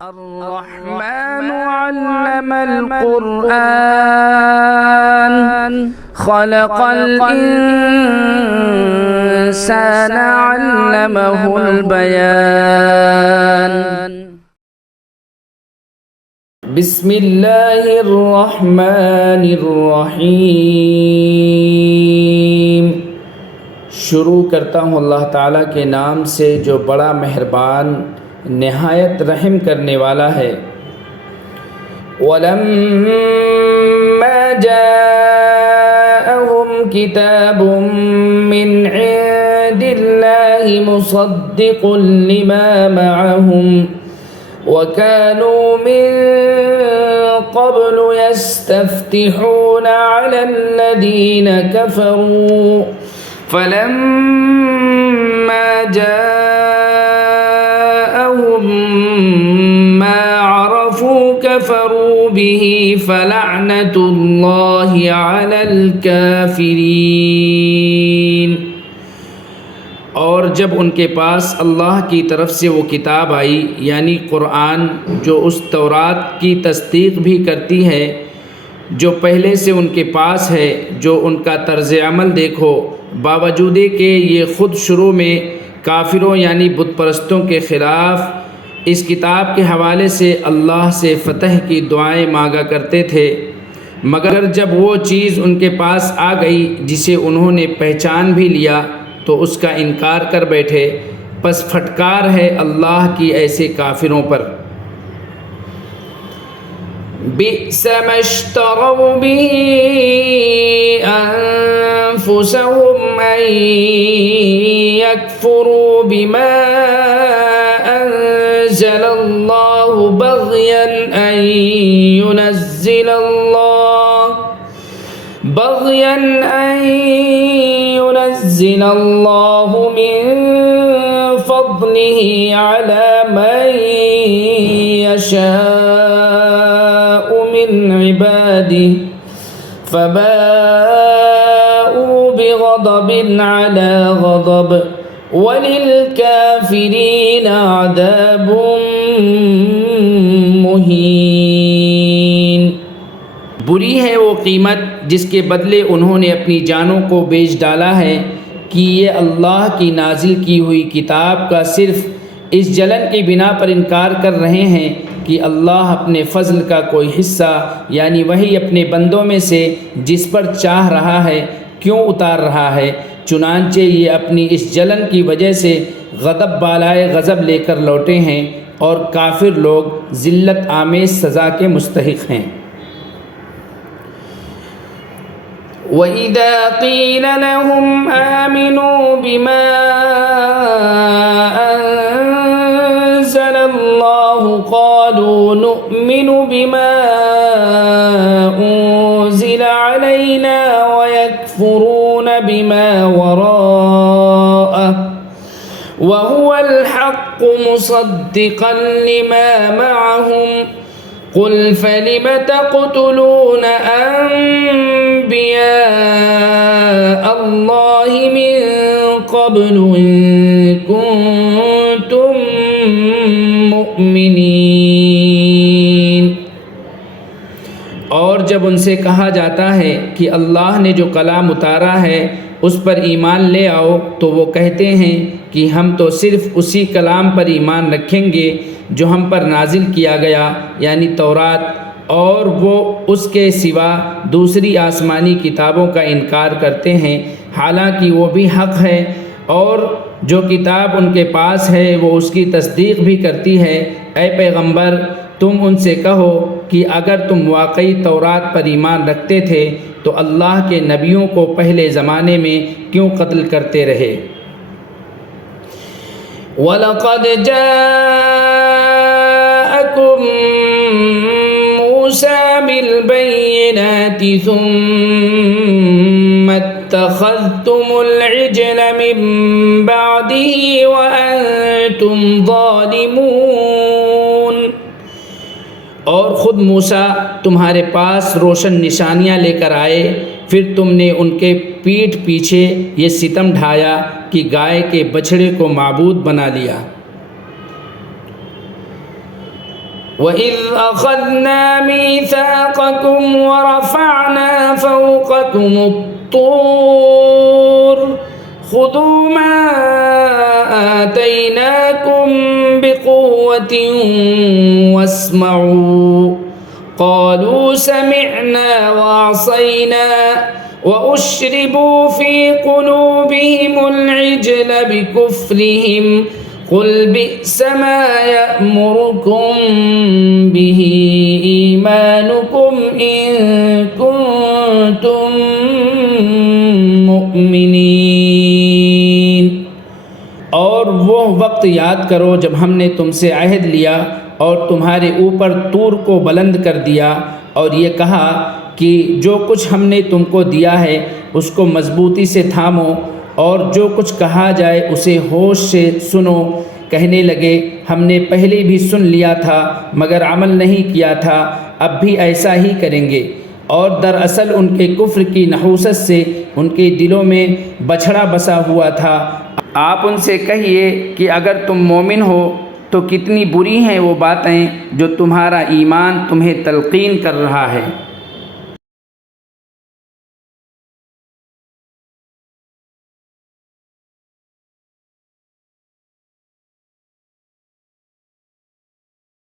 الرحمن علم القرآن خلق الإنسان علمه البيان بسم الله الرحمن الرحیم۔ شروع کرتا ہوں اللہ تعالیٰ کے نام سے جو بڑا مہربان نہایت رحم کرنے والا ہے۔ وَلَمَّا جَاءَهُمْ كِتَابٌ مِّنْ عِندِ اللَّهِ مُصَدِّقٌ لِّمَا مَعَهُمْ وَكَانُوا مِن قَبْلُ يَسْتَفْتِحُونَ عَلَى الَّذِينَ كَفَرُوا فَلَمَّا جَاءَهُم مَّا عَرَفُوا كَفَرُوا بِهِ فَلَعْنَةُ اللَّهِ عَلَى الْكَافِرِينَ۔ اور جب ان کے پاس اللہ کی طرف سے وہ کتاب آئی یعنی قرآن، جو اس تورات کی تصدیق بھی کرتی ہے جو پہلے سے ان کے پاس ہے، جو ان کا طرز عمل دیکھو، باوجود کہ یہ خود شروع میں کافروں یعنی بت پرستوں کے خلاف اس کتاب کے حوالے سے اللہ سے فتح کی دعائیں مانگا کرتے تھے، مگر جب وہ چیز ان کے پاس آ گئی جسے انہوں نے پہچان بھی لیا تو اس کا انکار کر بیٹھے، پس پھٹکار ہے اللہ کی ایسے کافروں پر۔ بئس ما اشتروا به أنفسهم أن يكفروا بما أنزل الله بغيا أن ينزل الله من فضله على من يشاء من عباده فباءوا بغضب على غضب وللكافرين عذاب مہین۔ بری ہے وہ قیمت جس کے بدلے انہوں نے اپنی جانوں کو بیچ ڈالا ہے کہ یہ اللہ کی نازل کی ہوئی کتاب کا صرف اس جلن کی بنا پر انکار کر رہے ہیں کہ اللہ اپنے فضل کا کوئی حصہ یعنی وہی اپنے بندوں میں سے جس پر چاہ رہا ہے کیوں اتار رہا ہے، چنانچہ یہ اپنی اس جلن کی وجہ سے غضب بالائے غضب لے کر لوٹے ہیں اور کافر لوگ ذلت آمیز سزا کے مستحق ہیں۔ وَإِذَا قِيلَ لَهُمْ آمِنُوا بِمَا أَنزَلَ اللَّهُ قَالُوا نُؤْمِنُ بِمَا أُنزِلَ عَلَيْنَا وَيَكْفُرُونَ بِمَا وَرَاءَهُ وَهُوَ الْحَقُّ مُصَدِّقًا لِمَا مَعَهُمْ قُلْ فَلِمَ تَقْتُلُونَ أَنبِيَاءَ اللَّهِ مِن قَبْلُ إِن كُنتُم مُؤْمِنِينَ۔ اور جب ان سے کہا جاتا ہے کہ اللہ نے جو کلام اتارا ہے اس پر ایمان لے آؤ تو وہ کہتے ہیں کہ ہم تو صرف اسی کلام پر ایمان رکھیں گے جو ہم پر نازل کیا گیا یعنی تورات، اور وہ اس کے سوا دوسری آسمانی کتابوں کا انکار کرتے ہیں حالانکہ وہ بھی حق ہے، اور جو کتاب ان کے پاس ہے وہ اس کی تصدیق بھی کرتی ہے۔ اے پیغمبر، تم ان سے کہو کہ اگر تم واقعی تورات پر ایمان رکھتے تھے تو اللہ کے نبیوں کو پہلے زمانے میں کیوں قتل کرتے رہے؟ وَلَقَدْ جَاءَكُم مُوسَىٰ بِالْبَيِّنَاتِ ثُمَّ اتَّخَذْتُمُ الْعِجْلَ مِن بَعْدِهِ وَأَنتُمْ ظَالِمُونَ۔ اور خود موسیٰ تمہارے پاس روشن نشانیاں لے کر آئے، پھر تم نے ان کے پیٹھ پیچھے یہ ستم ڈھایا کہ گائے کے بچھڑے کو معبود بنا لیا۔ وَإِذْ أَخَذْنَا مِيثَاقَكُمْ وَرَفَعْنَا فَوْقَكُمُ الطُّورَ خُذُوا مَا آتَيْنَاكُمْ بِقُوَّةٍ وَاسْمَعُوا قَالُوا سَمِعْنَا وَعَصَيْنَا وَأُشْرِبُوا فِي قُلُوبِهِمُ الْعِجْلَ بِكُفْرِهِمْ قُلْ بِئْسَ مَا يَأْمُرُكُمْ بِهِ إِيمَانُكُمْ إِن كُنتُم مُؤْمِنِينَ۔ اور وہ وقت یاد کرو جب ہم نے تم سے عہد لیا اور تمہارے اوپر طور کو بلند کر دیا اور یہ کہا کہ جو کچھ ہم نے تم کو دیا ہے اس کو مضبوطی سے تھامو اور جو کچھ کہا جائے اسے ہوش سے سنو۔ کہنے لگے ہم نے پہلے بھی سن لیا تھا مگر عمل نہیں کیا تھا، اب بھی ایسا ہی کریں گے۔ اور دراصل ان کے کفر کی نحوست سے ان کے دلوں میں بچھڑا بسا ہوا تھا۔ آپ ان سے کہیے کہ اگر تم مومن ہو تو کتنی بری ہیں وہ باتیں جو تمہارا ایمان تمہیں تلقین کر رہا ہے۔